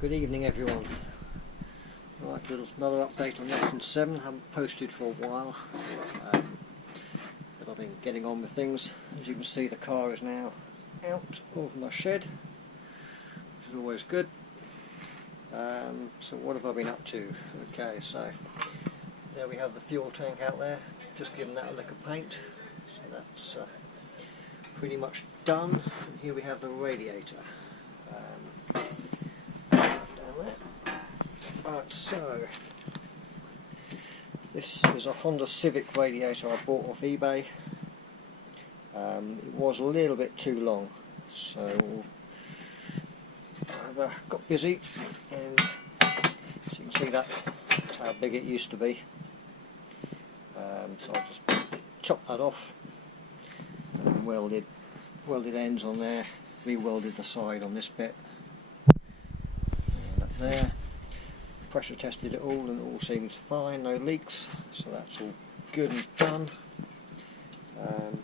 Good evening everyone. Right, another update on Lesson 7. Haven't posted for a while, but I've been getting on with things. As you can see, the car is now out of my shed, which is always good. So what have I been up to? Okay, so there we have the fuel tank out there, just giving that a lick of paint, so that's pretty much done. And here we have the radiator. Right, so this is a Honda Civic radiator I bought off eBay. It was a little bit too long, so I've got busy, and as you can see, that's how big it used to be. So I just chopped that off and welded ends on there, re-welded the side on this bit, and up there. Pressure tested it all and it all seems fine, no leaks, so that's all good and done.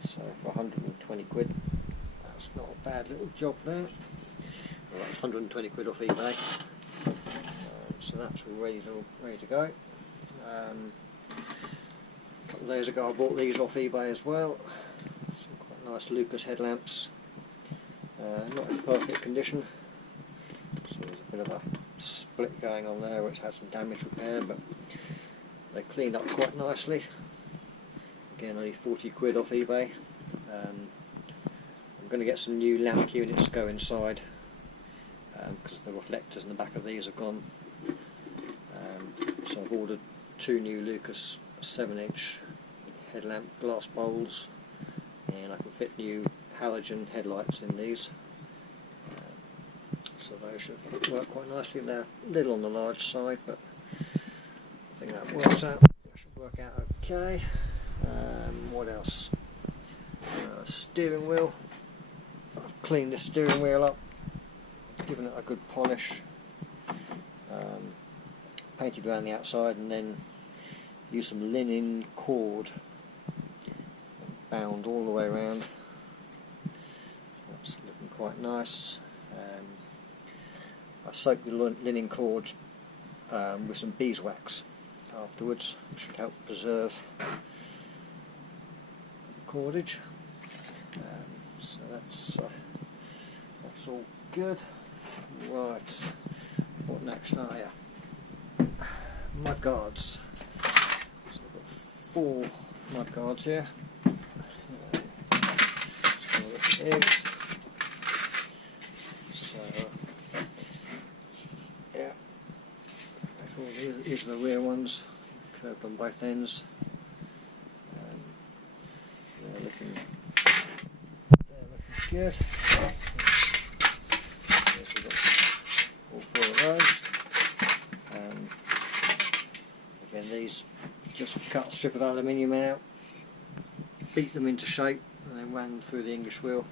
So for 120 quid, that's not a bad little job there. Well, that's 120 quid off eBay, so that's all ready to go. A couple of days ago I bought these off eBay as well, some quite nice Lucas headlamps, not in perfect condition, so there's a bit of a split going on there which had some damage repair, but they cleaned up quite nicely. Again, only 40 quid off eBay. I'm going to get some new lamp units to go inside, because the reflectors in the back of these are gone. So I've ordered 2 new Lucas 7-inch headlamp glass bowls, and I can fit new halogen headlights in these. So those should work quite nicely. They're a little on the large side, but I think that works out. That should work out okay. What else? Steering wheel. I've cleaned the steering wheel up, given it a good polish, painted around the outside, and then used some linen cord and bound all the way around. So that's looking quite nice. I soaked the linen cords with some beeswax afterwards, which should help preserve the cordage. So that's all good. Right, what next? Oh yeah, mudguards. So I've got 4 mudguards here. So what it is. These are the rear ones, curved on both ends. They're looking good. Yes, we've got all 4 of those. Again, these just cut a strip of aluminium out, beat them into shape, and then ran them through the English wheel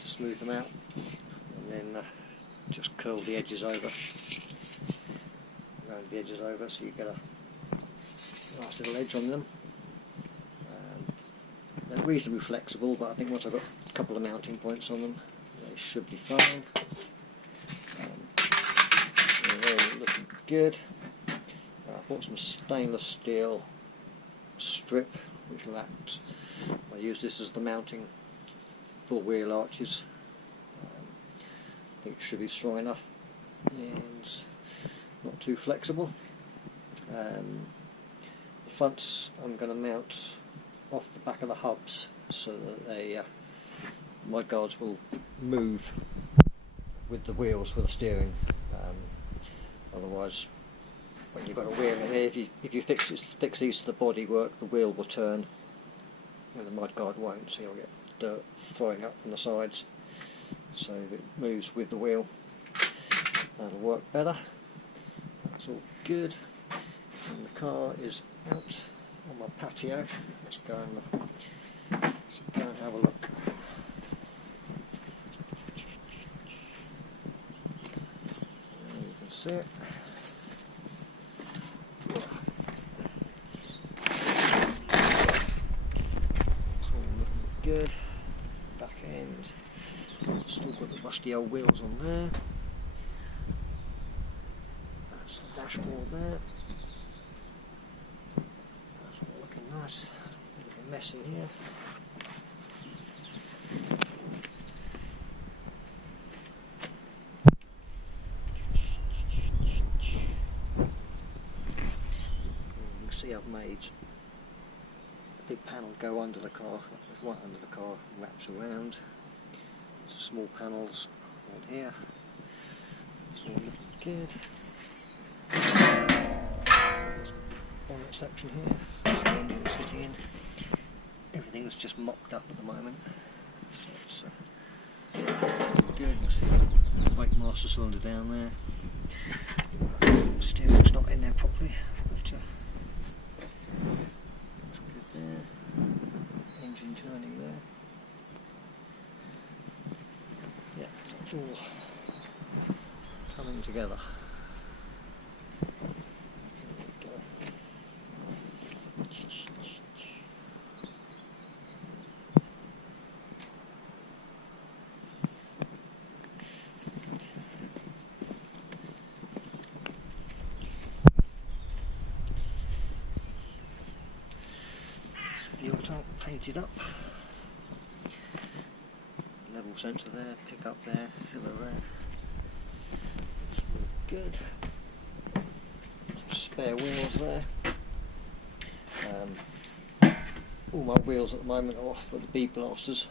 to smooth them out, and then just curl the edges over. Round the edges over, so you get a nice little edge on them. They're reasonably flexible, but I think once I've got a couple of mounting points on them, they should be fine. They're all looking good. I bought some stainless steel strip which lapped. I use this as the mounting for wheel arches. I think it should be strong enough and not too flexible. The fronts I'm going to mount off the back of the hubs, so that the mudguards will move with the wheels, with the steering. Otherwise, when you've got a wheel in here, if you fix these to the bodywork, the wheel will turn and the mudguard won't, so you'll get dirt throwing up from the sides. So if it moves with the wheel, that'll work better. That's all good, and the car is out on my patio. Let's go and have a look. There you can see it. It's all looking good. Back end, still got the rusty old wheels on there. That's the dashboard there. That's all looking nice. Bit of a mess in here. You can see I've made a big panel go under the car. It's right under the car, wraps around. There's small panels on here. It's all looking good. This bonnet section here, that's the engine sitting in. Everything's just mocked up at the moment, so it's good. You can see the brake master cylinder down there. The steering's not in there properly, but it's good there. Engine turning there. Yeah, it's all coming together. There we go. Fuel tank painted up. Level sensor there, pickup there, filler there. Looks really good. Some spare wheels there. All my wheels at the moment are off for the bead blasters.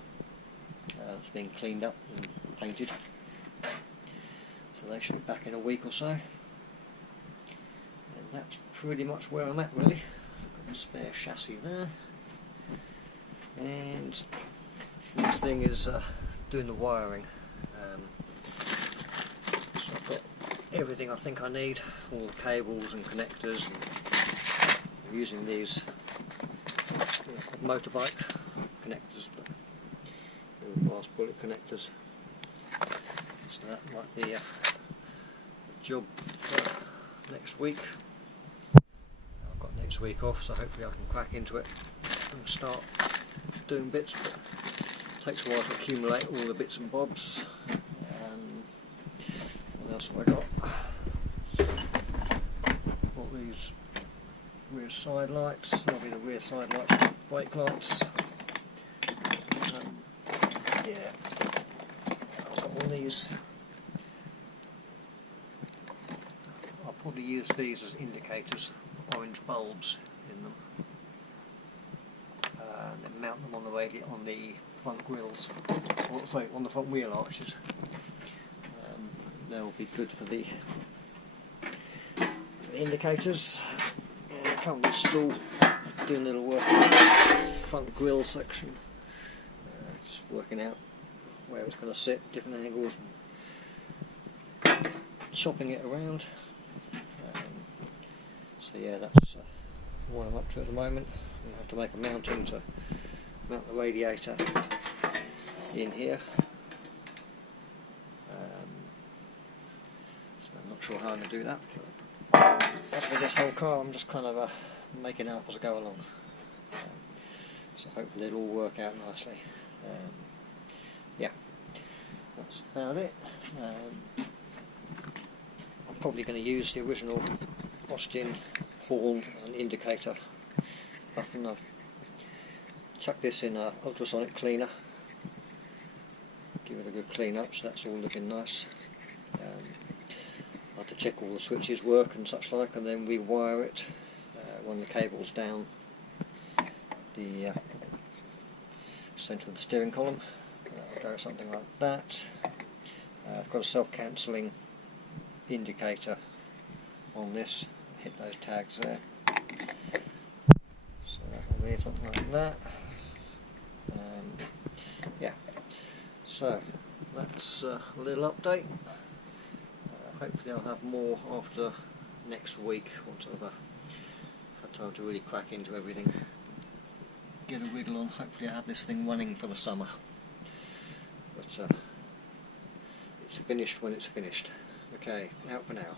It's being cleaned up and painted. So they should be back in a week or so. And that's pretty much where I'm at really. Got a spare chassis there. And next thing is doing the wiring. So I've got everything I think I need, all the cables and connectors. And I'm using these motorbike connectors, but little glass bullet connectors. So that might be a job for next week. I've got next week off, so hopefully I can crack into it and start doing bits, but it takes a while to accumulate all the bits and bobs. What else have I got? Got these rear side lights, that'll be the rear side lights, brake lights. Yeah, I've got all these. I'll probably use these as indicators, orange bulbs in them. And then mount them on the radiator, on the front grills, or sorry, on the front wheel arches. They'll be good for the indicators. And currently still doing a little work on the front grill section, just working out where it's going to sit, different angles, and chopping it around. So yeah, that's what I'm up to at the moment. I have to make a mounting to mount the radiator in here. So I'm not sure how I'm going to do that. But as for this whole car, I'm just kind of making it up as I go along. So hopefully it'll all work out nicely. Yeah, that's about it. I'm probably going to use the original Austin horn and indicator button. I've chucked this in an ultrasonic cleaner, give it a good clean up, so that's all looking nice. I have to check all the switches work and such like, and then rewire it, run the cables down the centre of the steering column. Go something like that. I've got a self-cancelling indicator on this, hit those tags there. So that will be something like that. Yeah, so that's a little update. Hopefully I'll have more after next week, once I've had time to really crack into everything, get a wiggle on. Hopefully I'll have this thing running for the summer, but it's finished when it's finished. Okay, out for now.